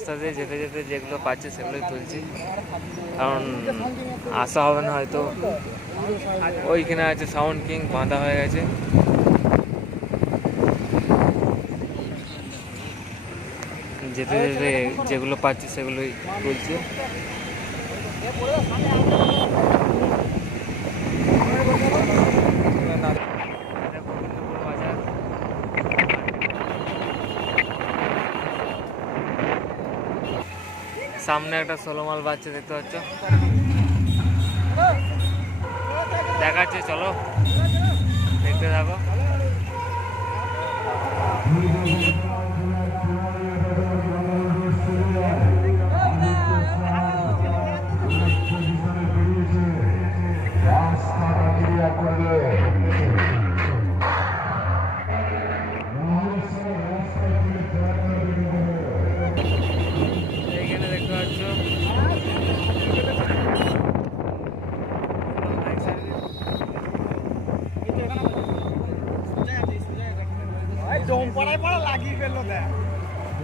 রাস্তা দিয়ে যেতে যেতে যেগুলো পাচ্ছি সেগুলোই তুলছি। কারণ আসা হবে না হয়তো। ওইখানে আছে সাউন্ড কিং, বাঁধা হয়ে গেছে। যেতে যেতে যেগুলো পাচ্ছি সেগুলোই তুলছি। এটা গোবিন্দপুর বাজার সামনে একটা সোলোমাল বাচ্চা দেখতে পাচ্ছ। দেখাচ্ছে চলো। দেখতে থাকো।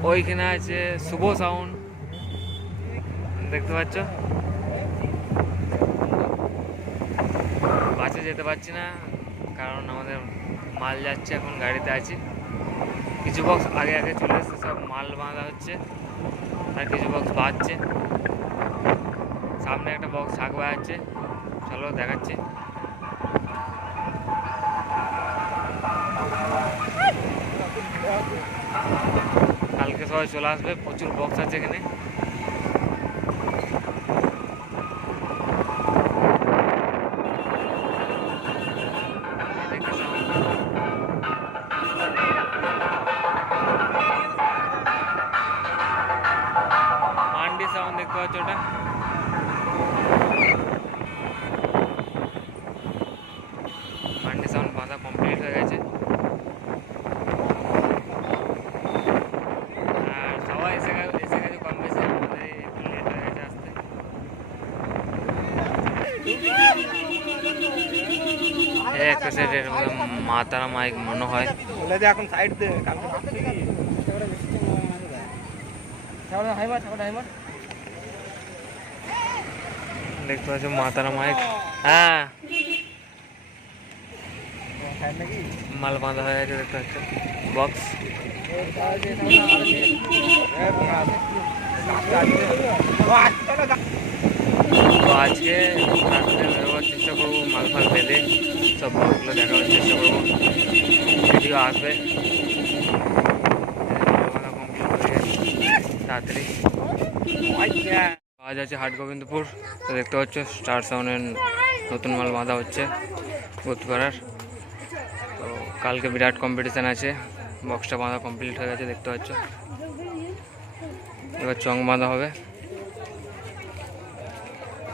ওইখানে আছে শুভ সাউন্ড দেখতে পাচ্ছ? বাসে যেতে পারছি না, কারণ আমাদের মাল যাচ্ছে, এখন গাড়িতে আছি। কিছু বক্স আগে আগে চলে এসছে, সব মাল বাঁধা হচ্ছে, আর কিছু বক্স বাজছে সামনে একটা বক্স শাক বাজাচ্ছে চলো দেখাচ্ছি। কালকে সবাই চলে আসবে প্রচুর বক্স আছে এখানে। এই একটা মা তারা মাইক মনে হয়। এখন সাইড দে দেখতে পাচ্ছ মা তারা মাইক হ্যাঁ। মাল বাঁধা হয়ে গেছে দেখতে পাচ্ছ। বক্স আজকে করব মাল ফাল বেঁধে সব বক্সগুলো দেখাবার চেষ্টা করব। ভিডিও আসবে। আজ আছে হাট গোবিন্দপুর। তো দেখতে পাচ্ছ স্টার সাউন্ডের নতুন মাল বাঁধা হচ্ছে গুতপাড়ার তো কালকে বিরাট কম্পিটিশান আছে। বক্সটা বাঁধা কমপ্লিট হয়ে গেছে, দেখতে পাচ্ছ। এবার চং বাঁধা হবে।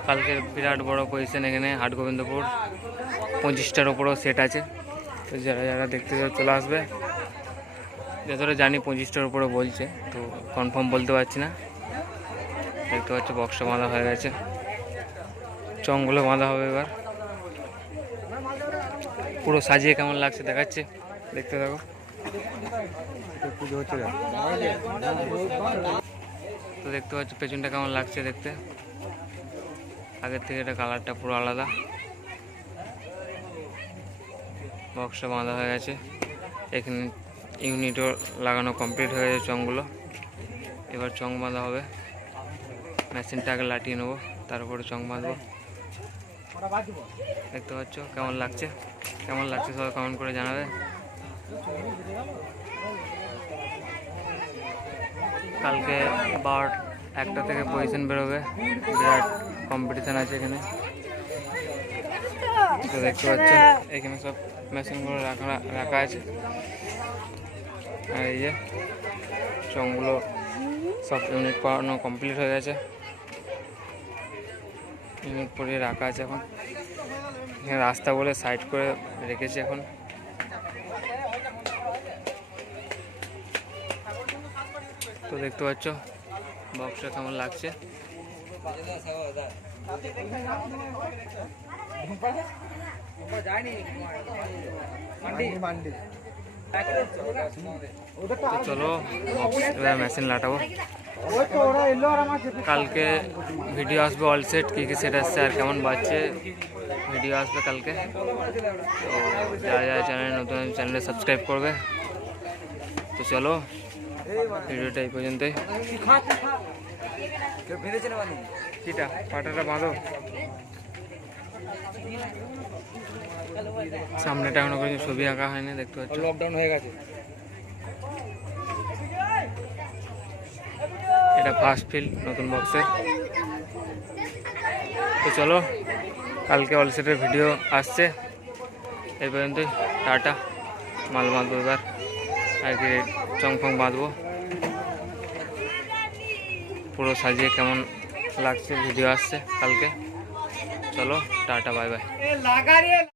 কালকে বিরাট বড় পজিশন এখানে হাট গোবিন্দপুর পঁচিশটার ওপরও সেট আছে। তো যারা যারা দেখতে চলে আসবে। যতটা জানি পঁচিশটার উপরে বলছে, তো কনফার্ম বলতে পারছি না। দেখতে পাচ্ছ বক্সটা বাঁধা হয়ে গেছে। চংগুলো বাঁধা হবে এবার। পুরো সাজিয়ে কেমন লাগছে দেখাচ্ছে। দেখতে থাকো। তো দেখতে পাচ্ছ পেছনটা কেমন লাগছে দেখতে। আগের থেকে এটা কালারটা পুরো আলাদা। বক্সটা বাঁধা হয়ে গেছে। এখানে ইউনিটও লাগানো কমপ্লিট হয়ে গেছে চংগুলো। এবার চং বাঁধা হবে। মেশিনটা আগে লাটিয়ে নেব, তারপরে চং বাঁধবো। দেখতে পাচ্ছ? কেমন লাগছে? কেমন লাগছে সবাই কমেন্ট করে জানাবে। কালকে বার একটা থেকে পজিশন বেরোবে। বিরাট কম্পিটিশান আছে এখানে। দেখতে পাচ্ছ, এখানে সব মেশিনগুলো রাখা রাখা আছে। আর এই যে চংগুলো সব ইউনিট পড়ানো কমপ্লিট হয়ে গেছে। ইউনিট পরিয়ে রাখা আছে এখন। এখানে রাস্তা বলে সাইড করে রেখেছি এখন। তো দেখতে পাচ্ছ বক্সটা কেমন লাগছে? তো চলো box এবার মেশিন লাটাবো ওই তো ওরা এলো আর আমার চেপে কালকে ভিডিও আসবে অল সেট কী কী সেট আসছে আর কেমন বাজছে ভিডিও আসবে কালকে তো যারা যারা চ্যানেল নতুন চ্যানেলে সাবস্ক্রাইব করবে তো চলো ভিডিওটা এই পর্যন্তই কেউ বেঁধেছে না বানি কিটা? পাটাটা বাঁধো। সামনেটা এখনও কোনো ছবি আঁকা হয়নি দেখতে পাচ্ছ? লকডাউন হয়ে গেছে। এটা ফার্স্ট ফিল নতুন বক্সের তো চলো কালকে অলসেটের ভিডিও আসছে। এই পর্যন্তই টাটা। মাল বাঁধবো এবার। আর কি চং ফং বাঁধবো। পুরো সাজিয়ে কেমন লাগছে? ভিডিও আসছে কালকে। চলো টাটা বাই বাই